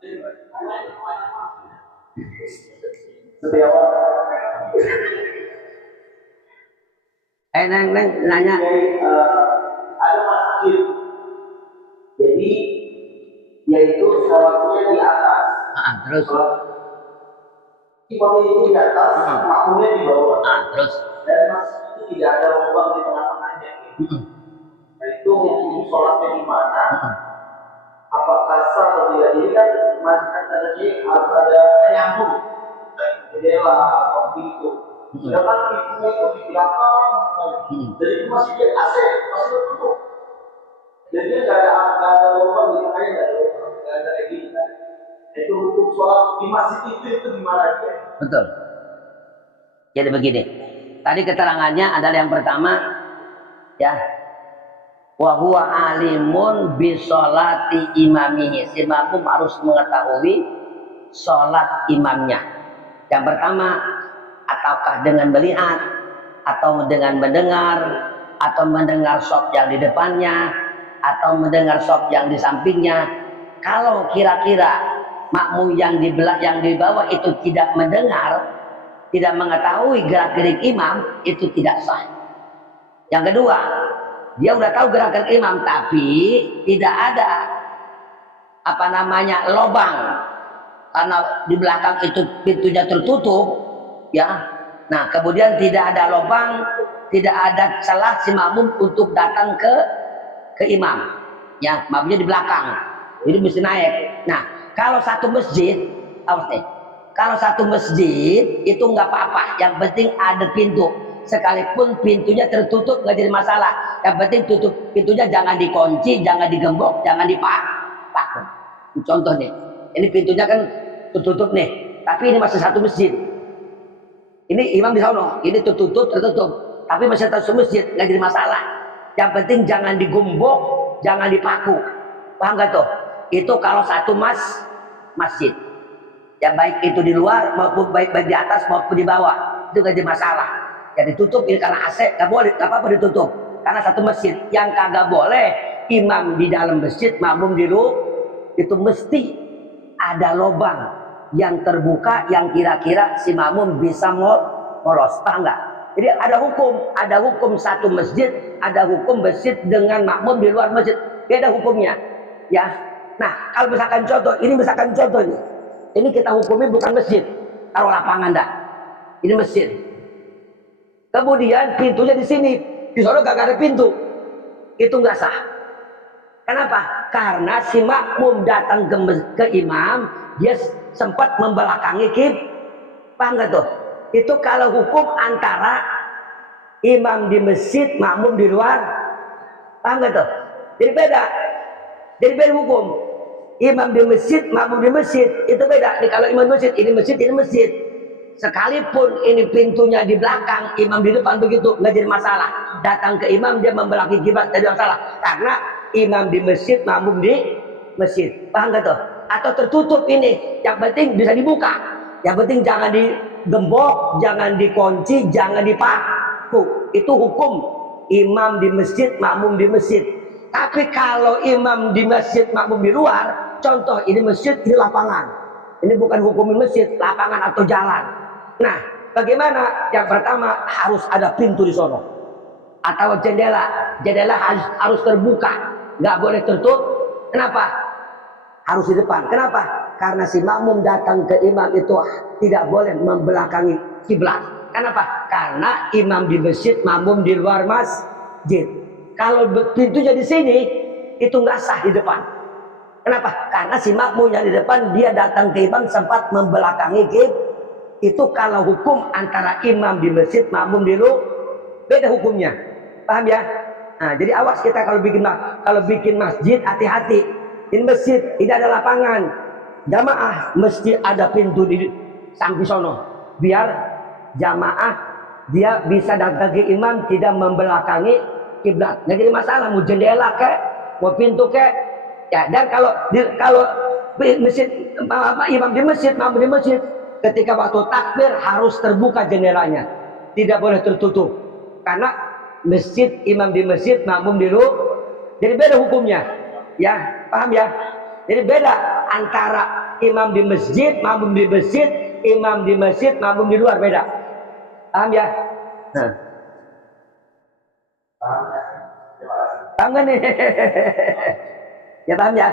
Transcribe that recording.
Neng nanya. Ada masjid, jadi yaitu sholatnya di atas. Terus. Imam itu di atas, makmumnya di bawah. Terus. Dan masjid itu tidak ada lubang di tengah-tengahnya. Nah itu sholatnya di mana? Apakah sah atau tidak? Jadi kan masjid tadi harus ada nyambung, jendela atau pintu. Sedangkan pintunya itu di belakang, jadi itu masih di AC, masih tertutup. Jadi nggak ada lubang di tengahnya, nggak ada lagi. Itu hukum sholat di masjid itu gimana dia? Betul. Jadi begini. Tadi keterangannya adalah yang pertama, ya. Wa huwa alimun bi sholati imamihi. Si makmum harus mengetahui sholat imamnya. Yang pertama, ataukah dengan melihat, atau dengan mendengar, atau mendengar shop yang di depannya, atau mendengar shop yang di sampingnya. Kalau kira-kira makmum yang di bawah itu tidak mendengar, tidak mengetahui gerak-gerik imam, itu tidak sah. Yang kedua, dia udah tahu gerakan imam tapi tidak ada lobang karena di belakang itu pintunya tertutup, ya. Nah, kemudian tidak ada lobang, tidak ada celah si makmum untuk datang ke imam, ya. Makmumnya di belakang, jadi mesti naik. Nah, kalau satu masjid, kalau satu masjid itu nggak apa-apa, yang penting ada pintu. Sekalipun pintunya tertutup nggak jadi masalah. Yang penting tutup pintunya, jangan dikunci, jangan digembok, jangan dipaku. Contoh nih, ini pintunya kan tertutup nih, tapi ini masih satu masjid. Ini imam di sana, ini tertutup, tapi masih satu masjid, nggak jadi masalah. Yang penting jangan digembok, jangan dipaku. Paham nggak tuh? Itu kalau satu masjid. Ya baik itu di luar maupun baik di atas maupun di bawah, itu nggak jadi masalah. Ya ditutup ini karena AC, nggak boleh, nggak apa-apa ditutup. Karena satu masjid. Yang kagak boleh, imam di dalam masjid, makmum di luar, itu mesti ada lubang yang terbuka, yang kira-kira si makmum bisa molos. Paham nggak? Jadi ada hukum satu masjid, ada hukum masjid dengan makmum di luar masjid, beda hukumnya, ya. Nah, kalau misalkan contoh nih, ini kita hukumi bukan masjid, taruh lapangan dah, ini masjid. Kemudian pintunya di sini, di sana gak ada pintu, itu nggak sah. Kenapa? Karena si makmum datang ke imam, dia sempat membelakangi paham nggak tuh? Itu kalau hukum antara imam di masjid, makmum di luar, paham nggak tuh? Jadi beda hukum. Imam di masjid, makmum di masjid, itu beda. Kalau imam di masjid, ini masjid. Sekalipun ini pintunya di belakang, imam di depan, begitu nggak jadi masalah. Datang ke imam, dia membelakangi kiblat, tidak masalah. Karena imam di masjid, makmum di masjid. Paham nggak tuh? Atau tertutup ini, yang penting bisa dibuka. Yang penting jangan digembok, jangan dikunci, jangan dipaku. Itu hukum imam di masjid, makmum di masjid. Tapi kalau imam di masjid, makmum di luar, contoh ini masjid, ini lapangan. Ini bukan hukum masjid, lapangan atau jalan. Nah, bagaimana? Yang pertama harus ada pintu di sono atau jendela harus terbuka, nggak boleh tertutup. Kenapa? Harus di depan. Kenapa? Karena si makmum datang ke imam itu tidak boleh membelakangi kiblat. Kenapa? Karena imam di masjid, makmum di luar masjid. Kalau pintunya di sini, itu nggak sah di depan. Kenapa? Karena si makmum yang di depan, dia datang ke imam sempat membelakangi kiblat. Itu kalau hukum antara imam di masjid, makmum di luar, beda hukumnya. Paham ya? Nah, jadi awas kita kalau bikin masjid, hati-hati. Ini masjid, ini ada lapangan. Jamaah mesti ada pintu di samping sono, biar jamaah dia bisa datang ke imam tidak membelakangi kiblat. Nggak jadi masalah, mau jendela kek, mau pintu kek. Ya, dan kalau masjid, imam di masjid, makmum di masjid, ketika waktu takbir harus terbuka jendelanya, tidak boleh tertutup. Karena masjid, imam di masjid, makmum di luar, jadi beda hukumnya. Ya, paham ya? Jadi beda antara imam di masjid, makmum di masjid, imam di masjid, makmum di luar, beda. Paham ya? Nah. Paham kan nih? Ya paham ya?